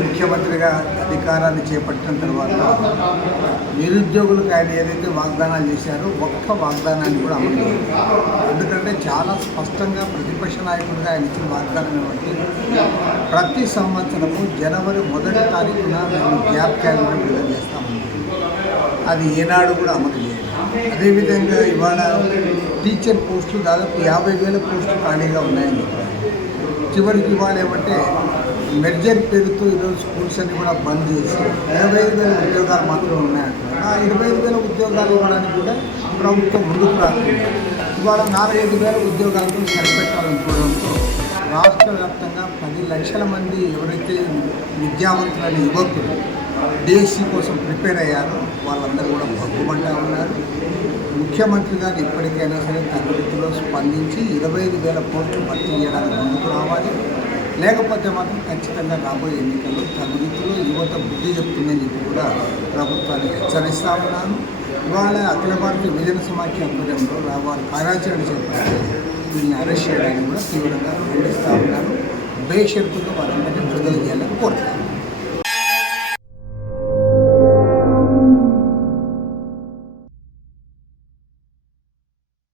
ముఖ్యమంత్రిగా అధికారాన్ని చేపట్టిన తర్వాత నిరుద్యోగులకు ఆయన ఏదైతే వాగ్దానాలు చేశారో ఒక్క వాగ్దానాన్ని కూడా అమలు ఎందుకంటే చాలా స్పష్టంగా ప్రతిపక్ష నాయకుడిగా ఆయన ఇచ్చిన వాగ్దానం ఏమంటే ప్రతి సంవత్సరము జనవరి మొదటి తారీఖున మేము గ్యాప్ క్యాలెండర్ విడుదల చేస్తామని అది ఏనాడు కూడా అమలు చేయాలి అదేవిధంగా ఇవాళ టీచర్ పోస్టులు దాదాపు యాభై వేల పోస్టులు ఖాళీగా ఉన్నాయని చెప్పారు. చివరికి ఇవాళ ఏమంటే మెర్జర్ పేరుతో ఈరోజు స్కూల్స్ అన్ని కూడా బంద్ చేసి ఇరవై ఐదు వేల ఉద్యోగాలు మాత్రమే ఉన్నాయంట ఆ ఇరవై ఐదు వేల ఉద్యోగాలు ఇవ్వడానికి కూడా ప్రభుత్వం ముందుకు రాస్తుంది ఇవాళ నాలుగైదు వేల ఉద్యోగాలతో సరిపెట్టాలనుకోవడంతో రాష్ట్ర వ్యాప్తంగా పది లక్షల మంది ఎవరైతే విద్యావంతులైన యువకులు డిఎస్సి కోసం ప్రిపేర్ అయ్యారో వాళ్ళందరూ కూడా భగ్గుమంటా ఉన్నారు. ముఖ్యమంత్రి గారు ఇప్పటికైనా సరే తగ్గుతులో స్పందించి ఇరవై ఐదు వేల పోస్టులు భర్తీ చేయడానికి ముందుకు రావాలి. లేకపోతే మాత్రం ఖచ్చితంగా రాబోయే ఎన్నికల్లో తగుదితులు యువత బుద్ధి చెప్తుందని చెప్పి కూడా ప్రభుత్వాన్ని హెచ్చరిస్తా ఉన్నాను. ఇవాళ అఖిల భారతీయ విజయన సమాఖ్య ఆధ్వర్యంలో రా- వారు కార్యాచరణ చేపట్టి వీళ్ళని అరెస్ట్ చేయడానికి కూడా తీవ్రంగా ఖండిస్తూ ఉన్నాను. బేషరతుగా వారందరినీ విడుదల చేయాలని కోరుతాను